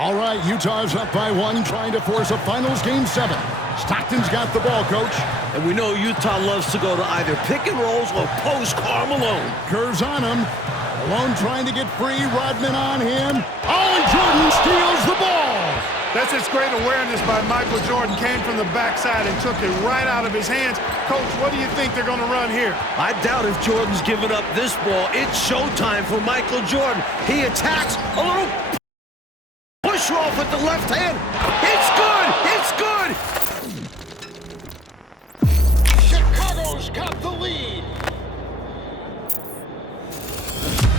All right, Utah's up by 1, trying to force a finals game 7. Stockton's got the ball, coach. And we know Utah loves to go to either pick and rolls or post Karl Malone. Kerr's on him. Malone trying to get free. Rodman on him. Oh, and Jordan steals the ball. That's just great awareness by Michael Jordan. Came from the backside and took it right out of his hands. Coach, what do you think they're going to run here? I doubt if Jordan's giving up this ball. It's showtime for Michael Jordan. He attacks. A little push off with the left hand. It's good. It's good. Chicago's got the lead.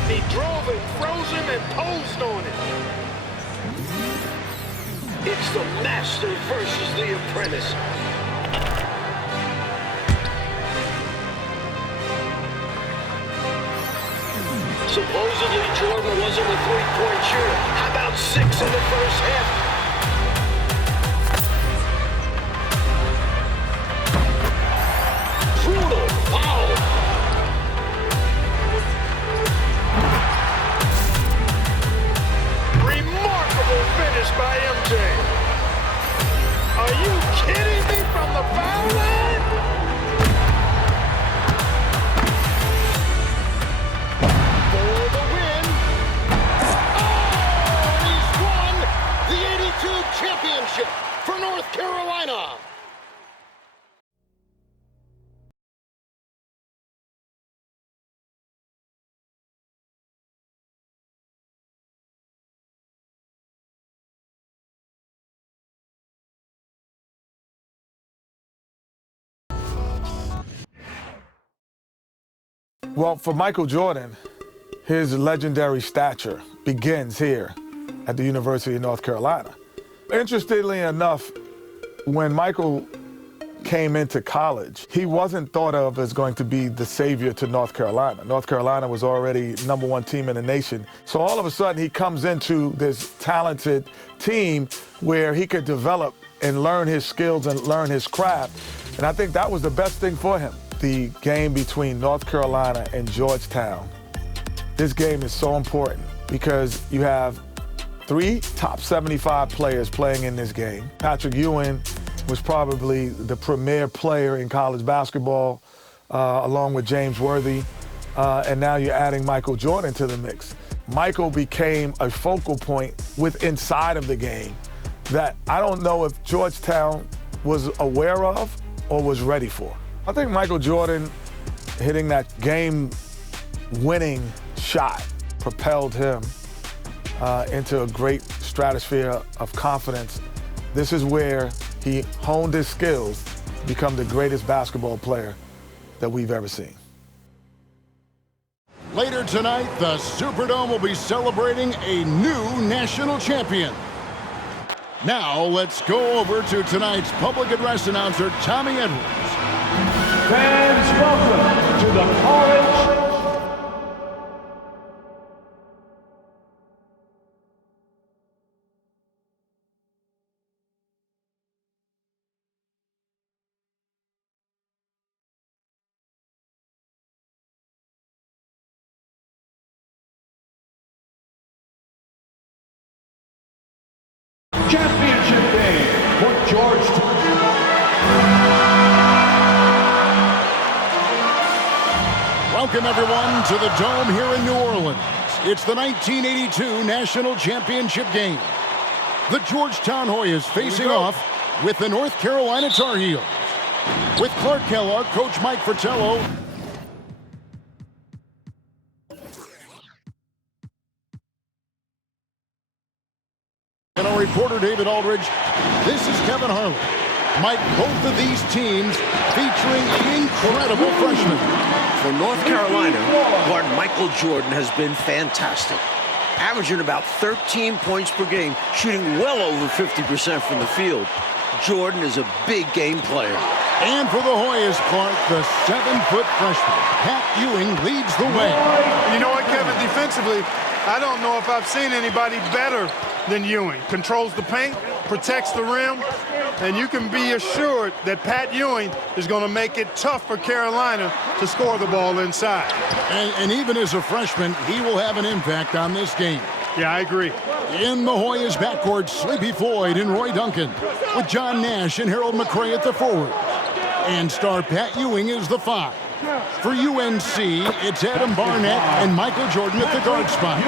He drove it, froze him, and posed on it. It's the master versus the apprentice. Supposedly, Jordan wasn't a three-point shooter. How about 6 in the first half? Brutal foul. Remarkable finish by MJ. Are you kidding me from the foul line? For the win. Oh, he's won the 82 championship for North Carolina. Well, for Michael Jordan, his legendary stature begins here at the University of North Carolina. Interestingly enough, when Michael came into college, he wasn't thought of as going to be the savior to North Carolina. North Carolina was already #1 team in the nation. So all of a sudden he comes into this talented team where he could develop and learn his skills and learn his craft. And I think that was the best thing for him. The game between North Carolina and Georgetown. This game is so important because you have 3 top 75 players playing in this game. Patrick Ewing was probably the premier player in college basketball, along with James Worthy, and now you're adding Michael Jordan to the mix. Michael became a focal point inside of the game that I don't know if Georgetown was aware of or was ready for. I think Michael Jordan hitting that game-winning shot propelled him into a great stratosphere of confidence. This is where he honed his skills to become the greatest basketball player that we've ever seen. Later tonight, the Superdome will be celebrating a new national champion. Now, let's go over to tonight's public address announcer, Tommy Edwards. Fans, welcome to the college. Championship game for Georgetown. Welcome, everyone, to the Dome here in New Orleans. It's the 1982 National Championship game. The Georgetown Hoyas facing off with the North Carolina Tar Heels. With Clark Kellogg, Coach Mike Fratello, and our reporter David Aldridge. This is Kevin Harlan. Mike, both of these teams featuring incredible freshmen. For North Carolina, guard Michael Jordan has been fantastic. Averaging about 13 points per game, shooting well over 50% from the field. Jordan is a big game player. And for the Hoyas, Clark, the 7-foot freshman, Pat Ewing, leads the way. You know what, Kevin? Defensively, I don't know if I've seen anybody better than Ewing. Controls the paint, protects the rim, and you can be assured that Pat Ewing is going to make it tough for Carolina to score the ball inside. And even as a freshman, he will have an impact on this game. Yeah, I agree. In the Hoyas backcourt, Sleepy Floyd and Roy Duncan, with John Nash and Harold McRae at the forward. And star Pat Ewing is the 5. For UNC, it's Adam Barnett and Michael Jordan at the guard spots.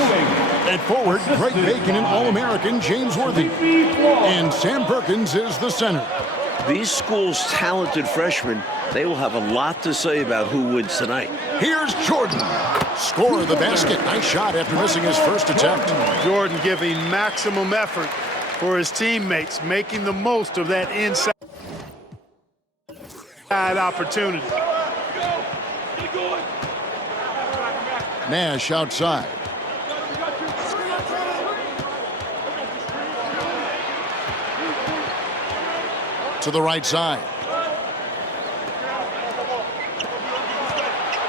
At forward, Greg Bacon and All-American James Worthy. And Sam Perkins is the center. These schools' talented freshmen, they will have a lot to say about who wins tonight. Here's Jordan. Score of the basket. Nice shot after missing his first attempt. Jordan giving maximum effort for his teammates, making the most of that inside opportunity. Nash outside. To the right side.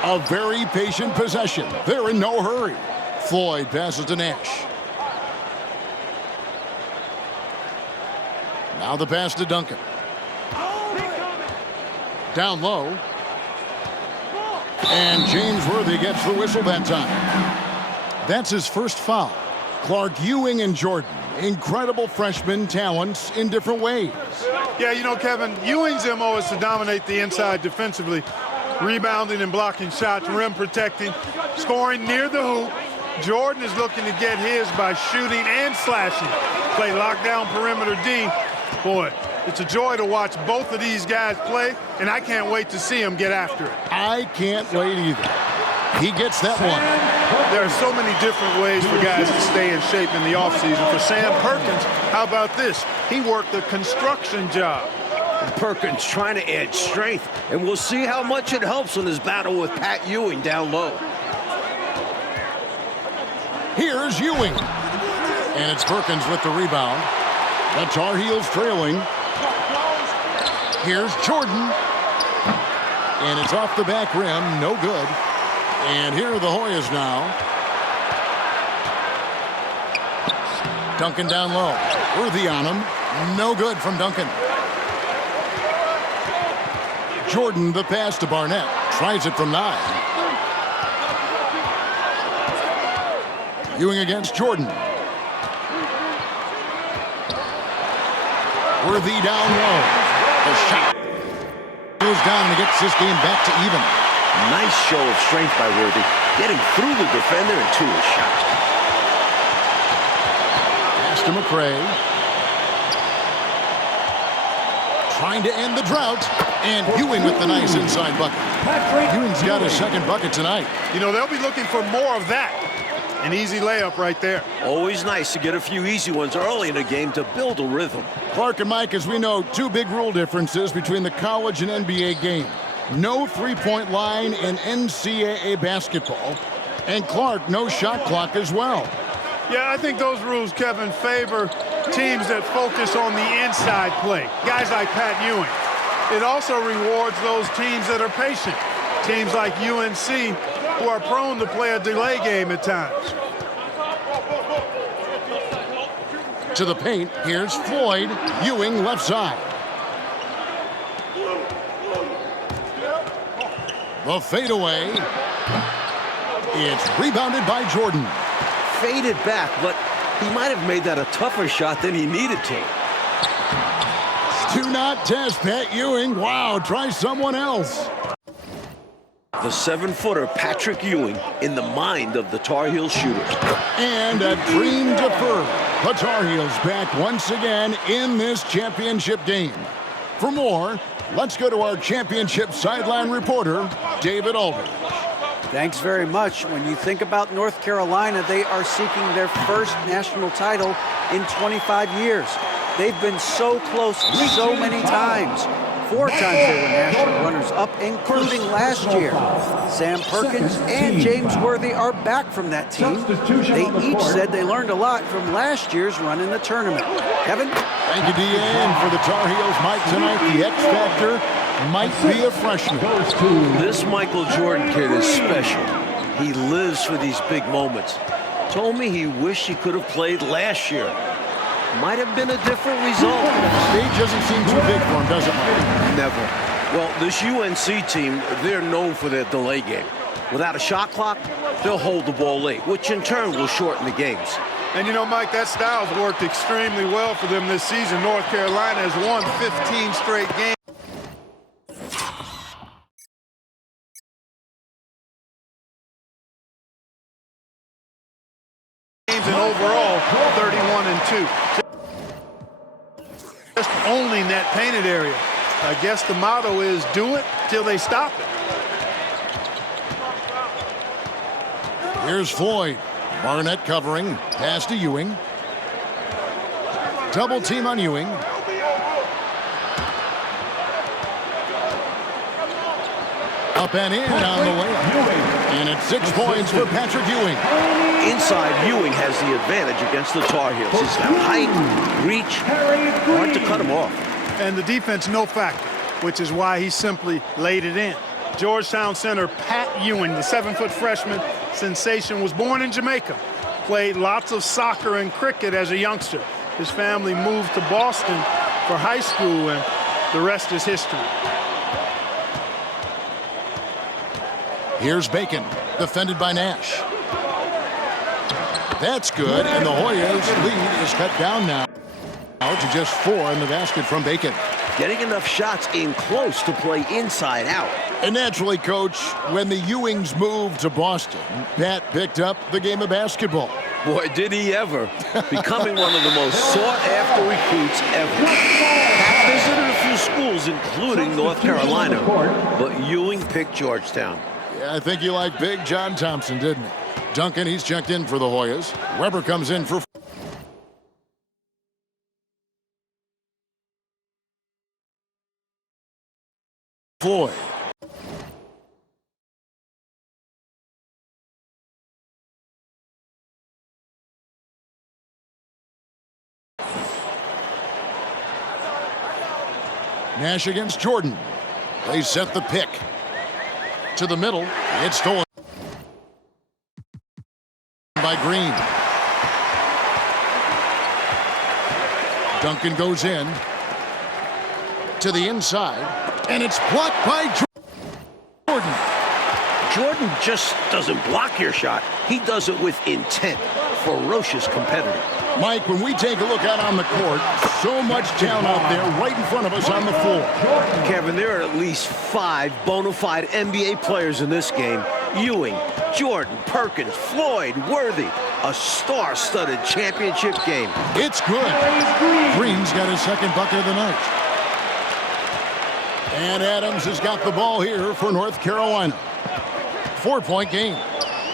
A very patient possession. They're in no hurry. Floyd passes to Nash. Now the pass to Duncan. Down low. And James Worthy gets the whistle that time. That's his first foul. Clark, Ewing, and Jordan. Incredible freshman talents in different ways. Yeah, you know, Kevin, Ewing's MO is to dominate the inside defensively. Rebounding and blocking shots, rim protecting, scoring near the hoop. Jordan is looking to get his by shooting and slashing. Play lockdown perimeter D. Boy, it's a joy to watch both of these guys play, and I can't wait to see them get after it. I can't wait either. He gets that one. There are so many different ways for guys to stay in shape in the offseason. For Sam Perkins, how about this? He worked a construction job. Perkins trying to add strength, and we'll see how much it helps in his battle with Pat Ewing down low. Here's Ewing. And it's Perkins with the rebound. The Tar Heels trailing. Here's Jordan. And it's off the back rim. No good. And here are the Hoyas now. Duncan down low. Worthy on him. No good from Duncan. Jordan, the pass to Barnett. Tries it from 9. Ewing against Jordan. Worthy down low. The shot goes down and gets this game back to even. Nice show of strength by Worthy, getting through the defender and to his shot. Pass to McRae. Trying to end the drought. And Ewing with the nice inside bucket. Ewing's got his second bucket tonight. You know, they'll be looking for more of that. An easy layup right there. Always nice to get a few easy ones early in a game to build a rhythm. Clark and Mike, as we know, two big rule differences between the college and NBA game. No three-point line in NCAA basketball. And Clark, no shot clock as well. Yeah, I think those rules, Kevin, favor teams that focus on the inside play. Guys like Pat Ewing. It also rewards those teams that are patient. Teams like UNC who are prone to play a delay game at times. To the paint, here's Floyd. Ewing left side. The fadeaway. It's rebounded by Jordan. Faded back, but he might have made that a tougher shot than he needed to. Do not test Pat Ewing. Wow, try someone else. The 7-footer Patrick Ewing in the mind of the Tar Heel shooters. And a dream deferred. The Tar Heels back once again in this championship game. For more, let's go to our championship sideline reporter, David Aldridge. Thanks very much. When you think about North Carolina, they are seeking their first national title in 25 years. They've been so close so many times. 4 times they were national runners-up, including last year. Sam Perkins and James Worthy are back from that team. They each said they learned a lot from last year's run in the tournament. Kevin? Thank you, D.A. And for the Tar Heels, Mike, tonight, the X Factor might be a freshman. This Michael Jordan kid is special. He lives for these big moments. Told me he wished he could have played last year. Might have been a different result. The stage doesn't seem too big for him, does it, Mike? Never. Well, this UNC team, they're known for their delay game. Without a shot clock, they'll hold the ball late, which in turn will shorten the games. And, you know, Mike, that style's worked extremely well for them this season. North Carolina has won 15 straight games. And overall, 31-2. Just owning that painted area. I guess the motto is do it till they stop it. Here's Floyd. Barnett covering. Pass to Ewing. Double team on Ewing. Up and in on the way up. And it's 6 points for Patrick Ewing. Inside, Ewing has the advantage against the Tar Heels. He's got height, reach, hard to cut him off. And the defense no factor, which is why he simply laid it in. Georgetown center Pat Ewing, the 7-foot freshman sensation, was born in Jamaica. Played lots of soccer and cricket as a youngster. His family moved to Boston for high school, and the rest is history. Here's Bacon, defended by Nash. That's good, and the Hoyas' lead is cut down now to just 4 in the basket from Bacon. Getting enough shots in close to play inside out. And naturally, Coach, when the Ewings moved to Boston, Pat picked up the game of basketball. Boy, did he ever. Becoming one of the most sought-after recruits ever. Pat visited a few schools, including North Carolina, but Ewing picked Georgetown. Yeah, I think you liked Big John Thompson, didn't he? Duncan, he's checked in for the Hoyas. Weber comes in for Floyd. Nash against Jordan. They set the pick. To the middle. It's stolen by Green. Duncan goes in. To the inside. And it's blocked by Jordan. Jordan just doesn't block your shot. He does it with intent. Ferocious competitor. Mike, when we take a look out on the court, so much talent out there right in front of us on the floor. Kevin, there are at least 5 bona fide NBA players in this game. Ewing, Jordan, Perkins, Floyd, Worthy. A star-studded championship game. It's good. Green's got his second bucket of the night. And Adams has got the ball here for North Carolina. 4-point game.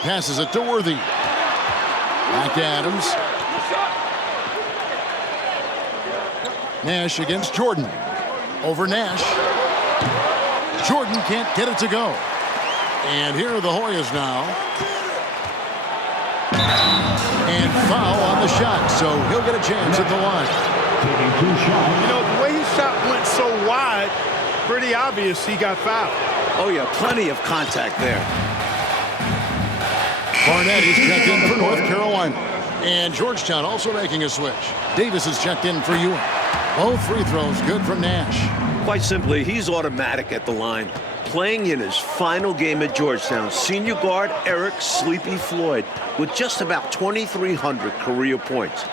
Passes it to Worthy. Back to Adams. Nash against Jordan. Over Nash. Jordan can't get it to go. And here are the Hoyas now. And foul on the shot, so he'll get a chance at the line. You know, the way his shot went so wide, pretty obvious he got fouled. Oh, yeah, plenty of contact there. Barnett is checked in for North Carolina. And Georgetown also making a switch. Davis is checked in for Ewing. Both free throws good from Nash. Quite simply, he's automatic at the line. Playing in his final game at Georgetown, senior guard Eric Sleepy Floyd with just about 2,300 career points.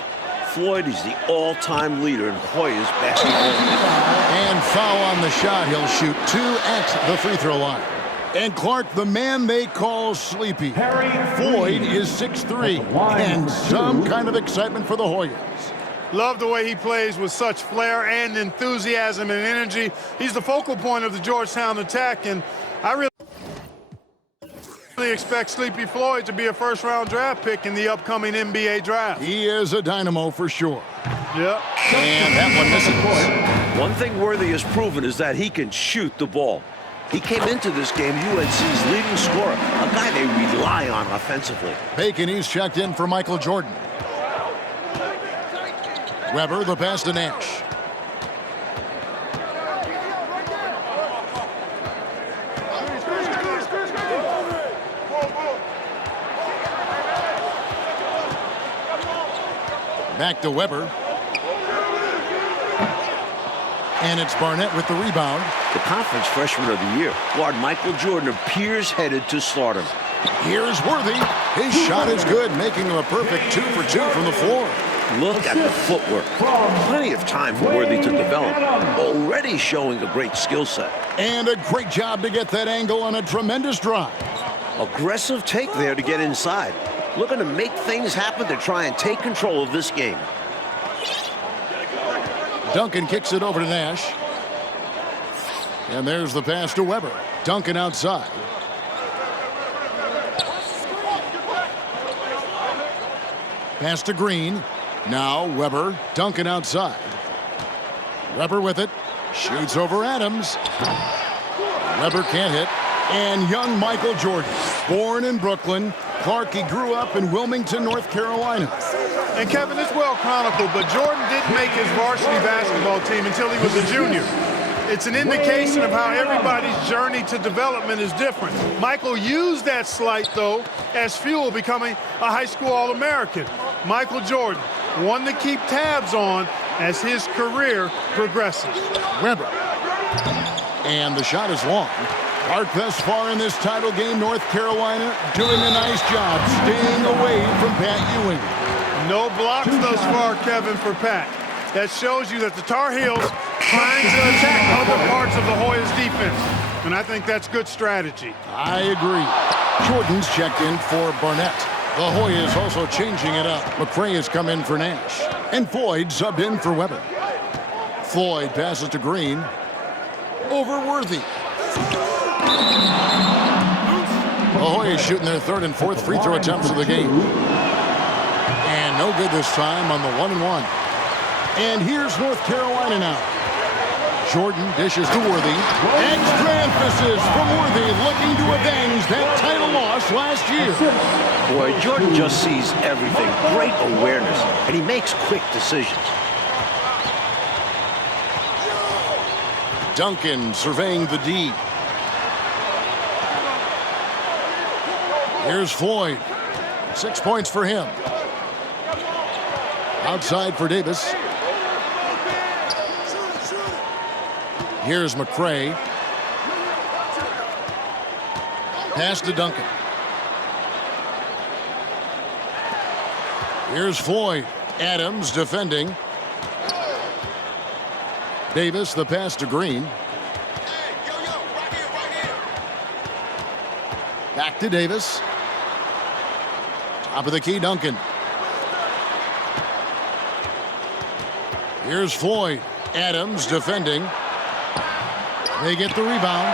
Floyd is the all-time leader in Hoyas basketball. And foul on the shot. He'll shoot 2 at the free throw line. And Clark, the man they call Sleepy. Floyd is 6'3", and some kind of excitement for the Hoyas. Love the way he plays with such flair and enthusiasm and energy. He's the focal point of the Georgetown attack, and I really expect Sleepy Floyd to be a first-round draft pick in the upcoming NBA draft. He is a dynamo for sure. Yep. And that one misses. One thing Worthy has proven is that he can shoot the ball. He came into this game UNC's leading scorer, a guy they rely on offensively. Bacon, he's checked in for Michael Jordan. Weber, the pass to Nash. Back to Weber. And it's Barnett with the rebound. The conference freshman of the year, guard Michael Jordan appears headed to stardom. Here's Worthy. His shot is good, making him a perfect 2 for 2 from the floor. Look at the footwork. Plenty of time for Worthy to develop. Already showing a great skill set. And a great job to get that angle on a tremendous drive. Aggressive take there to get inside. Looking to make things happen to try and take control of this game. Duncan kicks it over to Nash. And there's the pass to Weber. Duncan outside. Pass to Green. Now Weber. Duncan outside. Weber with it. Shoots over Adams. Weber can't hit. And young Michael Jordan. Born in Brooklyn. Clark, he grew up in Wilmington, North Carolina. And Kevin, it's well chronicled, but Jordan didn't make his varsity basketball team until he was a junior. It's an indication of how everybody's journey to development is different. Michael used that slight, though, as fuel, becoming a high school All-American. Michael Jordan, one to keep tabs on as his career progresses. Weber. And the shot is long. Clark thus far in this title game, North Carolina doing a nice job staying away from Pat Ewing. No blocks thus far, Kevin, for Pat. That shows you that the Tar Heels trying to attack other parts of the Hoyas defense. And I think that's good strategy. I agree. Jordan's checked in for Barnett. The Hoyas also changing it up. McCray has come in for Nash. And Floyd subbed in for Weber. Floyd passes to Green. Over Worthy. The Hoyas shooting their third and fourth free throw attempts of the game. And no good this time on the 1-and-1. And here's North Carolina now. Jordan dishes to Worthy. Extra emphasis from Worthy, looking to avenge that title loss last year. Boy, Jordan just sees everything. Great awareness, and he makes quick decisions. Duncan surveying the D. Here's Floyd. 6 points for him. Outside for Davis. Here's McCray. Pass to Duncan. Here's Floyd. Adams defending. Davis, the pass to Green. Back to Davis. Top of the key, Duncan. Here's Floyd. Adams defending. They get the rebound.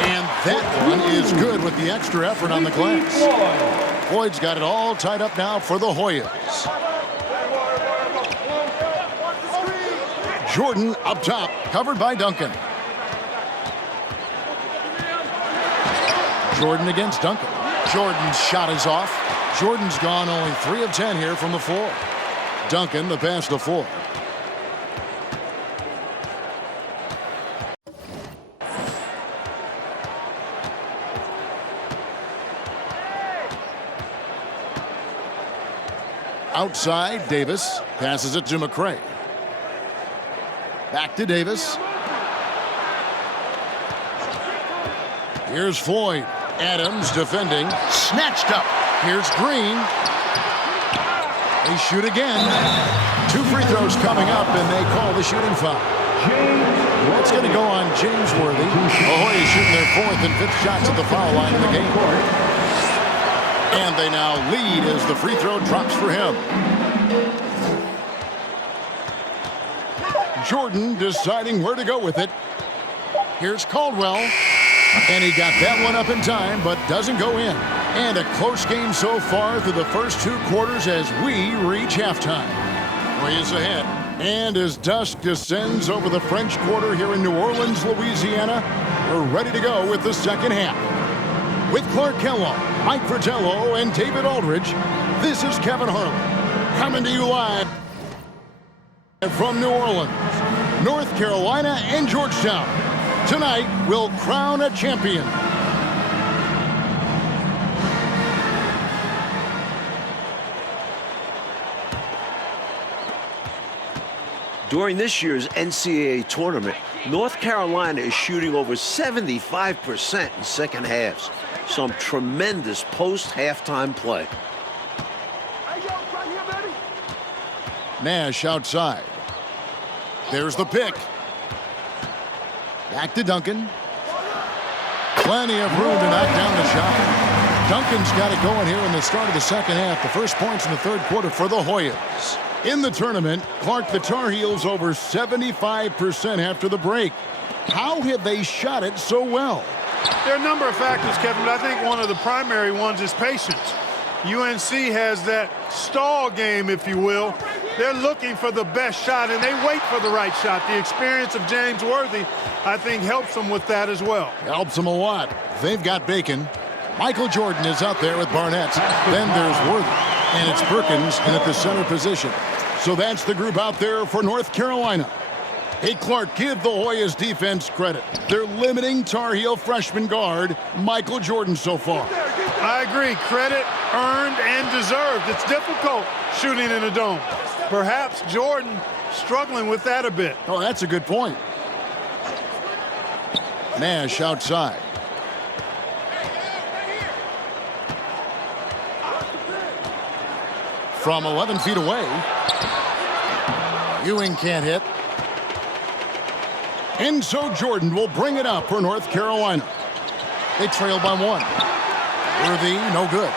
And that one is good with the extra effort on the glass. Floyd's got it all tied up now for the Hoyas. Jordan up top, covered by Duncan. Jordan against Duncan. Jordan's shot is off. Jordan's gone only 3 of 10 here from the floor. Duncan, the pass to Floyd. Outside, Davis passes it to McCray. Back to Davis. Here's Floyd. Adams defending. Snatched up. Here's Green. They shoot again. 2 free throws coming up, and they call the shooting foul. That's going to go on James Worthy. Ahoy is shooting their 4th and 5th shots at the foul line in the game. And they now lead as the free throw drops for him. Jordan deciding where to go with it. Here's Caldwell. And he got that one up in time, but doesn't go in. And a close game so far through the first 2 quarters as we reach halftime. Warriors ahead. And as dusk descends over the French Quarter here in New Orleans, Louisiana, we're ready to go with the second half. With Clark Kellogg, Mike Fratello, and David Aldridge, this is Kevin Harlan, coming to you live from New Orleans, North Carolina, and Georgetown. Tonight, we'll crown a champion. During this year's NCAA tournament, North Carolina is shooting over 75% in second halves. Some tremendous post-halftime play. Nash outside. There's the pick. Back to Duncan. Plenty of room to knock down the shot. Duncan's got it going here in the start of the second half. The first points in the third quarter for the Hoyas. In the tournament, Clark, the Tar Heels over 75% after the break. How have they shot it so well? There are a number of factors, Kevin, but I think one of the primary ones is patience. UNC has that stall game, if you will. They're looking for the best shot, and they wait for the right shot. The experience of James Worthy, I think, helps them with that as well. Helps them a lot. They've got Bacon. Michael Jordan is out there with Barnett. Then there's Worthy, and it's Perkins in at the center position. So that's the group out there for North Carolina. Hey, Clark, give the Hoyas defense credit. They're limiting Tar Heel freshman guard Michael Jordan so far. I agree. Credit earned and deserved. It's difficult shooting in a dome. Perhaps Jordan struggling with that a bit. Oh, that's a good point. Nash outside. From 11 feet away. Ewing can't hit. And so Jordan will bring it up for North Carolina. They trail by one. Worthy, no good.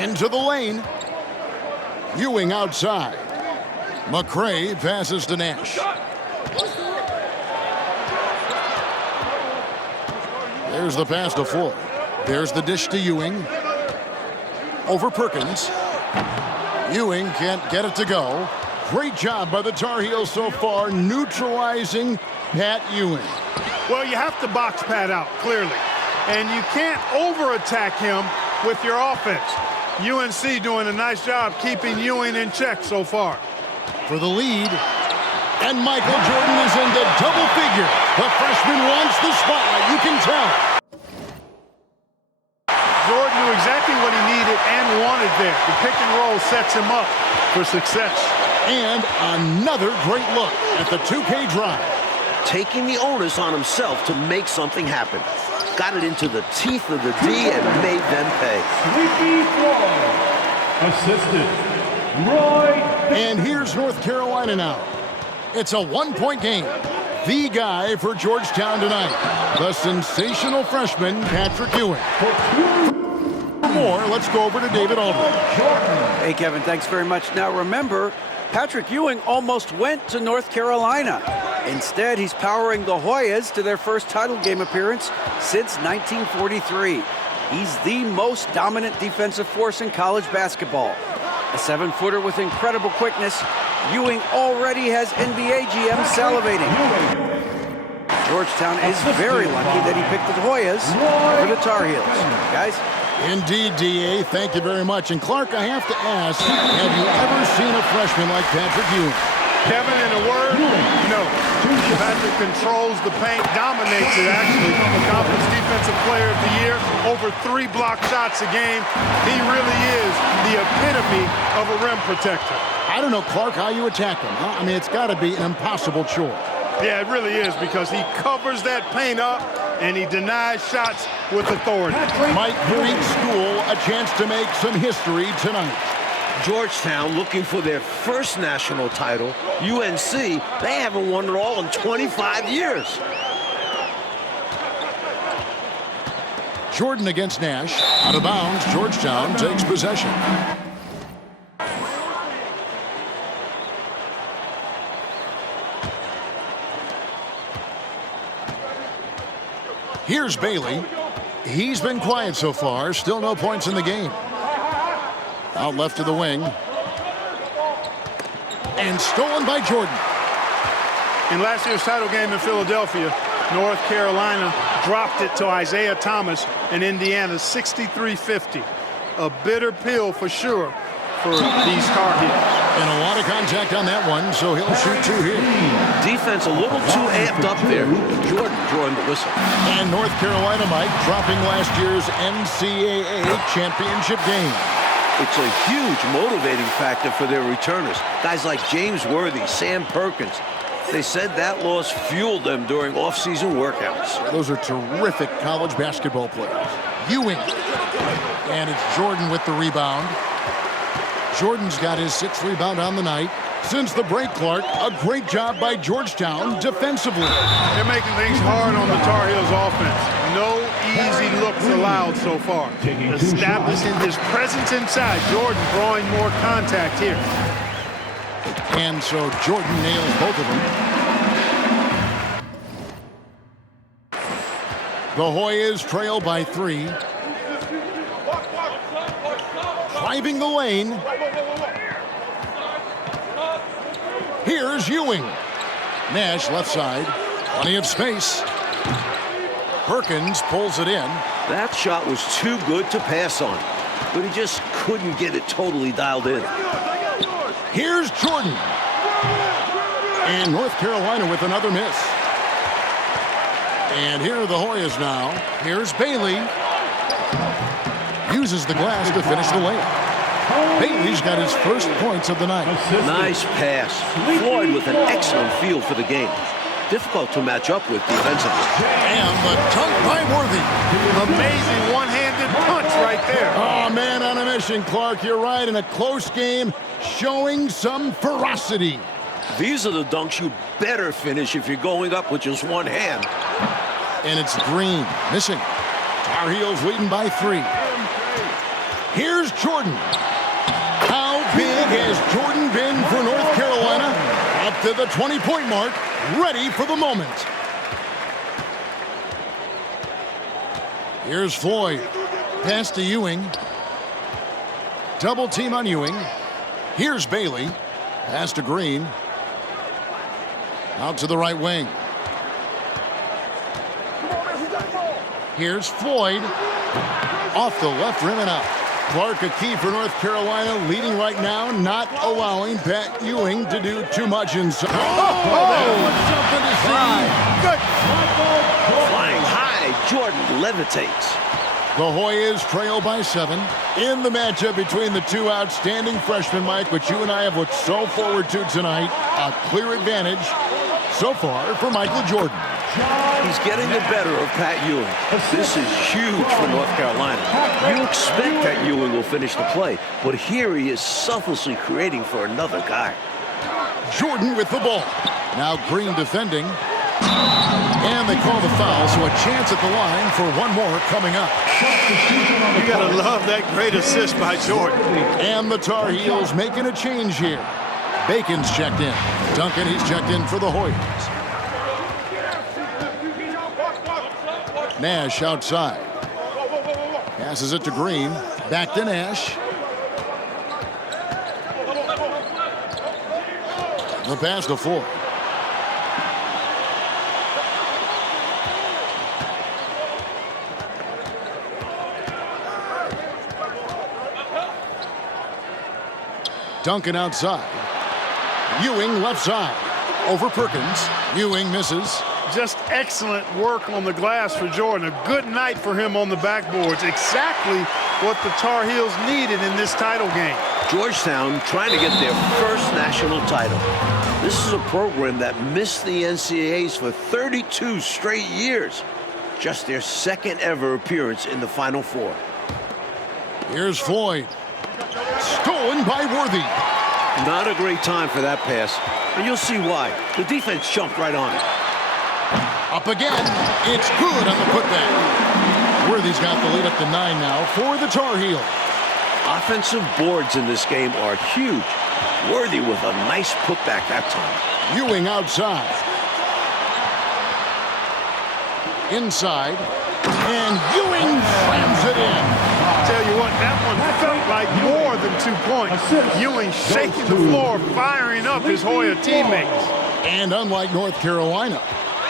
Into the lane. Ewing outside. McCray passes to Nash. There's the pass to Floyd. There's the dish to Ewing. Over Perkins. Ewing can't get it to go. Great job by the Tar Heels so far, neutralizing Pat Ewing. Well, you have to box Pat out, clearly. And you can't over-attack him with your offense. UNC doing a nice job keeping Ewing in check so far. For the lead. And Michael Jordan is into double figure. The freshman wants the spotlight, you can tell. Jordan knew exactly what he needed and wanted there. The pick and roll sets him up for success. And another great look at the 2K drive. Taking the onus on himself to make something happen. Got it into the teeth of the D and made them pay. Sweepy Floyd. Assistant, Roy. And here's North Carolina now. It's a one-point game. The guy for Georgetown tonight, the sensational freshman, Patrick Ewing. For more, let's go over to David Aldridge. Hey, Kevin, thanks very much. Now, remember, Patrick Ewing almost went to North Carolina. Instead, he's powering the Hoyas to their first title game appearance since 1943. He's the most dominant defensive force in college basketball. A 7-footer with incredible quickness, Ewing already has NBA GM salivating. Georgetown is very lucky that he picked the Hoyas over the Tar Heels. Guys? Indeed, D.A., thank you very much. And Clark, I have to ask, have you ever seen a freshman like Patrick Ewing? Kevin, in a word, no. Patrick controls the paint, dominates it, actually. Conference Defensive Player of the Year, over 3 block shots a game. He really is the epitome of a rim protector. I don't know, Clark, how you attack him, huh? I mean, it's got to be an impossible chore. Yeah, it really is, because he covers that paint up and he denies shots with authority. Might give each school a chance to make some history tonight. Georgetown looking for their first national title. UNC, they haven't won it all in 25 years. Jordan against Nash. Out of bounds, Georgetown takes possession. Here's Bailey. He's been quiet so far. Still no points in the game. Out left to the wing. And stolen by Jordan. In last year's title game in Philadelphia, North Carolina dropped it to Isaiah Thomas and Indiana 63-50. A bitter pill for sure for these Tar Heels. And a lot of contact on that one, so he'll shoot 2 here. Defense a little too amped up there. Jordan drawing the whistle. And North Carolina, Mike, dropping last year's NCAA championship game. It's a huge motivating factor for their returners. Guys like James Worthy, Sam Perkins. They said that loss fueled them during off-season workouts. Those are terrific college basketball players. Ewing. And it's Jordan with the rebound. Jordan's got his 6th rebound on the night. Since the break, Clark, a great job by Georgetown defensively. They're making things hard on the Tar Heels offense. No easy looks allowed so far. Establishing his presence inside. Jordan drawing more contact here. And so Jordan nails both of them. The Hoyas trail by 3. Driving the lane. Here's Ewing. Nash left side. Plenty of space. Perkins pulls it in. That shot was too good to pass on, but he just couldn't get it totally dialed in. Here's Jordan. And North Carolina with another miss. And here are the Hoyas now. Here's Bailey. Uses the glass to finish the layup. Bailey's got his first points of the night. Nice pass. Floyd with an excellent feel for the game. Difficult to match up with defensively. And the dunk by Worthy. Amazing one-handed punch right there. Oh, man on a mission, Clark. You're right. In a close game, showing some ferocity. These are the dunks you better finish if you're going up with just one hand. And it's Green missing. Tar Heels leading by 3. Here's Jordan. How big has Jordan been for North Carolina? Up to the 20-point mark, ready for the moment. Here's Floyd. Pass to Ewing. Double team on Ewing. Here's Bailey. Pass to Green. Out to the right wing. Here's Floyd. Off the left rim and out. Clark, a key for North Carolina, leading right now, not allowing Pat Ewing to do too much inside. That was something to see. Good. Flying high, Jordan levitates. The Hoyas trail by 7 in the matchup between the two outstanding freshmen, Mike, which you and I have looked so forward to tonight. A clear advantage so far for Michael Jordan. He's getting the better of Pat Ewing. This is huge for North Carolina. You expect that Ewing will finish the play, but here he is selflessly creating for another guy. Jordan with the ball. Now Green defending. And they call the foul, so a chance at the line for one more coming up. You gotta love that great assist by Jordan. And the Tar Heels making a change here. Bacon's checked in. Duncan, he's checked in for the Hoyas. Nash outside. Passes it to Green. Back to Nash. The pass to Floyd. Duncan outside. Ewing left side. Over Perkins. Ewing misses. Just excellent work on the glass for Jordan. A good night for him on the backboards. Exactly what the Tar Heels needed in this title game. Georgetown trying to get their first national title. This is a program that missed the NCAAs for 32 straight years. Just their second ever appearance in the Final Four. Here's Floyd. Stolen by Worthy. Not a great time for that pass, and you'll see why. The defense jumped right on it. Up again. It's good on the putback. Worthy's got the lead up to 9 now for the Tar Heels. Offensive boards in this game are huge. Worthy with a nice putback that time. Ewing outside. Inside. And Ewing slams it in. Tell you what, that one felt like more than 2 points. Ewing shaking the floor, firing up his Hoya teammates. And unlike North Carolina,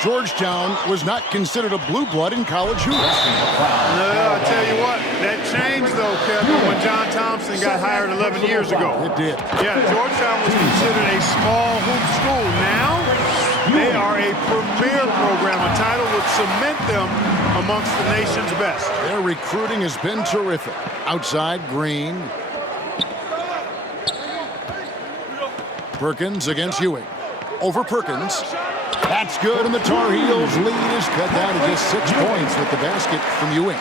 Georgetown was not considered a blue blood in college hoops. No, I tell you what, that changed, though, Kevin, when John Thompson got hired 11 years ago. It did. Yeah, Georgetown was considered a small hoop school. Now, they are a premier program. A title would cement them amongst the nation's best. Their recruiting has been terrific. Outside, Green. Perkins against Ewing. Over Perkins. That's good, and the Tar Heels lead is cut down to just 6 points with the basket from Ewing.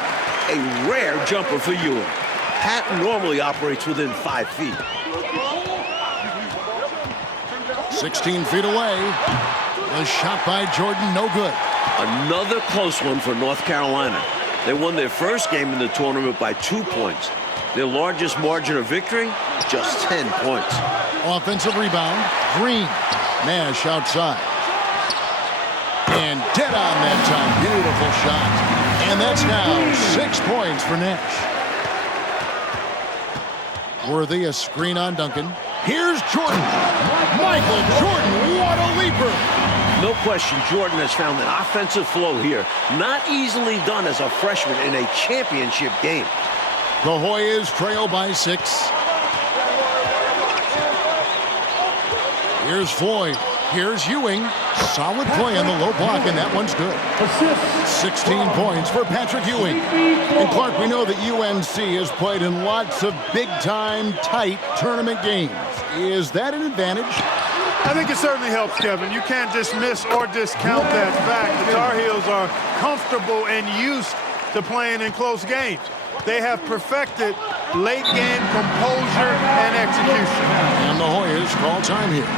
A rare jumper for Ewing. Pat normally operates within 5 feet. 16 feet away. The shot by Jordan, no good. Another close one for North Carolina. They won their first game in the tournament by 2 points. Their largest margin of victory, just 10 points. Offensive rebound, Green. Nash outside. And dead on that time. Beautiful shot. And that's now 6 points for Nash. Worthy, a screen on Duncan. Here's Jordan. Michael Jordan, what a leaper. No question, Jordan has found an offensive flow here. Not easily done as a freshman in a championship game. The Hoyas trail by 6. Here's Floyd. Here's Ewing. Solid play on the low block, and that one's good. 16 points for Patrick Ewing. And Clark, we know that UNC has played in lots of big-time, tight tournament games. Is that an advantage? I think it certainly helps, Kevin. You can't dismiss or discount that fact. The Tar Heels are comfortable and used to playing in close games. They have perfected late-game composure and execution. And the Hoyas call time here.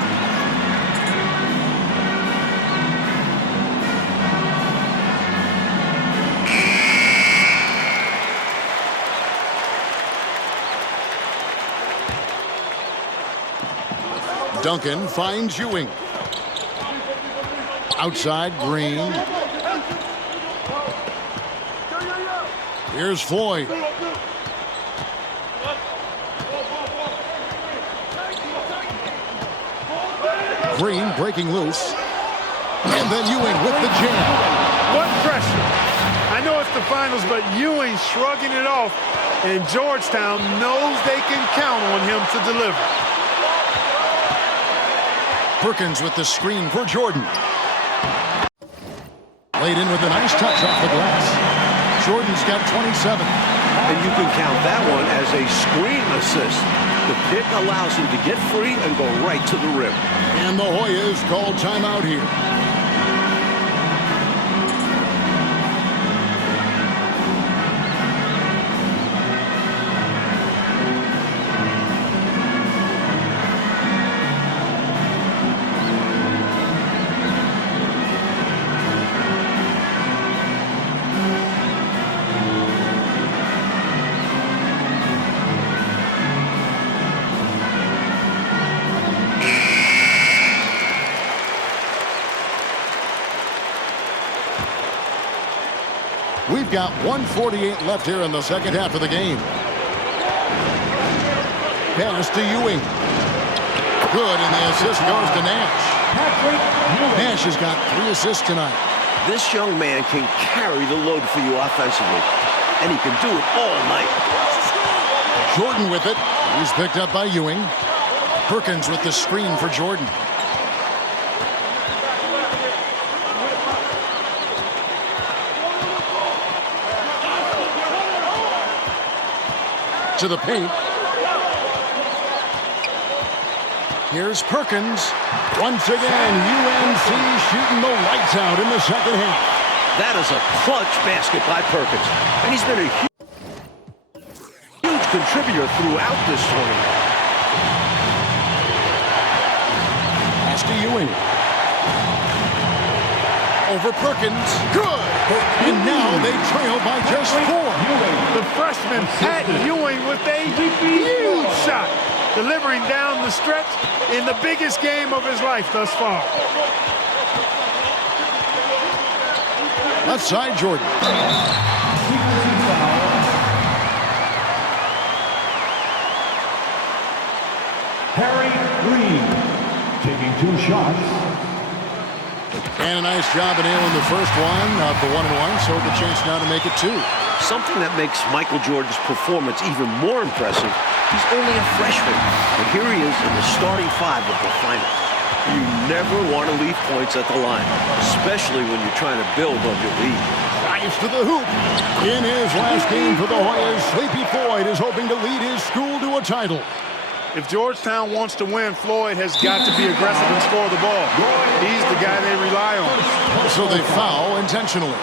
Duncan finds Ewing. Outside, Green. Here's Floyd. Green breaking loose. And then Ewing with the jam. What pressure. I know it's the finals, but Ewing shrugging it off. And Georgetown knows they can count on him to deliver. Perkins with the screen for Jordan. Laid in with a nice touch off the glass. Jordan's got 27. And you can count that one as a screen assist. The pick allows him to get free and go right to the rim. And the Hoyas call timeout here. We've got 1:48 left here in the second half of the game. Pass to Ewing. Good, and the assist goes to Nash. Nash has got 3 assists tonight. This young man can carry the load for you offensively, and he can do it all night. Jordan with it. He's picked up by Ewing. Perkins with the screen for Jordan. To the paint. Here's Perkins. Once again, UNC shooting the lights out in the second half. That is a clutch basket by Perkins. And he's been a huge contributor throughout this tournament. Pass to Ewing. Over Perkins. Good. And now they trail by just 4. The freshman, Pat Ewing, with a huge shot, delivering down the stretch in the biggest game of his life thus far. Left side, Jordan. Harry Green taking 2 shots. And a nice job of nailing the first one for 1-1, so the chance now to make it 2. Something that makes Michael Jordan's performance even more impressive, he's only a freshman, and here he is in the starting five of the finals. You never want to leave points at the line, especially when you're trying to build on your lead. Drives to the hoop. In his last game for the Hoyas, Sleepy Floyd is hoping to lead his school to a title. If Georgetown wants to win, Floyd has got to be aggressive and score the ball. He's the guy they rely on. So they foul intentionally.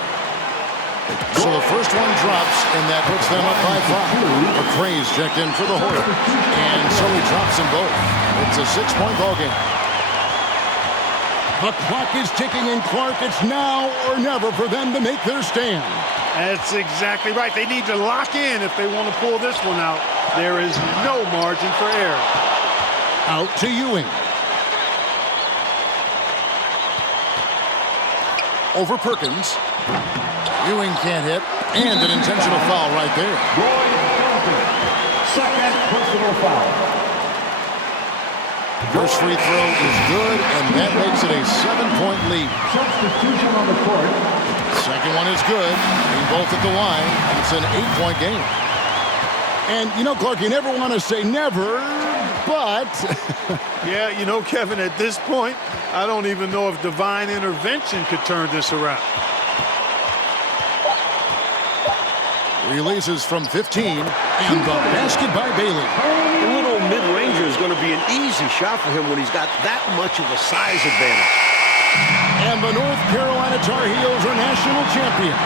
So the first one drops, and that puts them up by 5. McCrae's checked in for the Hoyas, and so he drops them both. It's a 6-point ball game. The clock is ticking, and Clark, it's now or never for them to make their stand. That's exactly right. They need to lock in if they want to pull this one out. There is no margin for error. Out to Ewing. Over Perkins. Ewing can't hit, and an intentional foul right there. Second personal foul. First free throw is good, and that makes it a 7-point lead. Substitution on the court. Second one is good. Being both at the line, and it's an 8-point game. And, you know, Clark, you never want to say never, but... Yeah, you know, Kevin, at this point, I don't even know if divine intervention could turn this around. Releases from 15, and the basket by Bailey. The little mid-ranger is going to be an easy shot for him when he's got that much of a size advantage. And the North Carolina Tar Heels are national champions.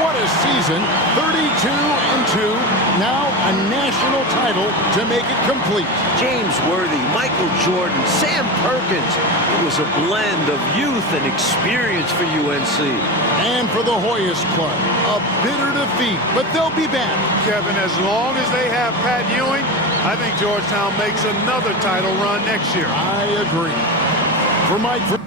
What a season, 32-2, now a national title to make it complete. James Worthy, Michael Jordan, Sam Perkins. It was a blend of youth and experience for UNC. And for the Hoyas club, a bitter defeat, but they'll be back. Kevin, as long as they have Pat Ewing, I think Georgetown makes another title run next year. I agree. For Mike...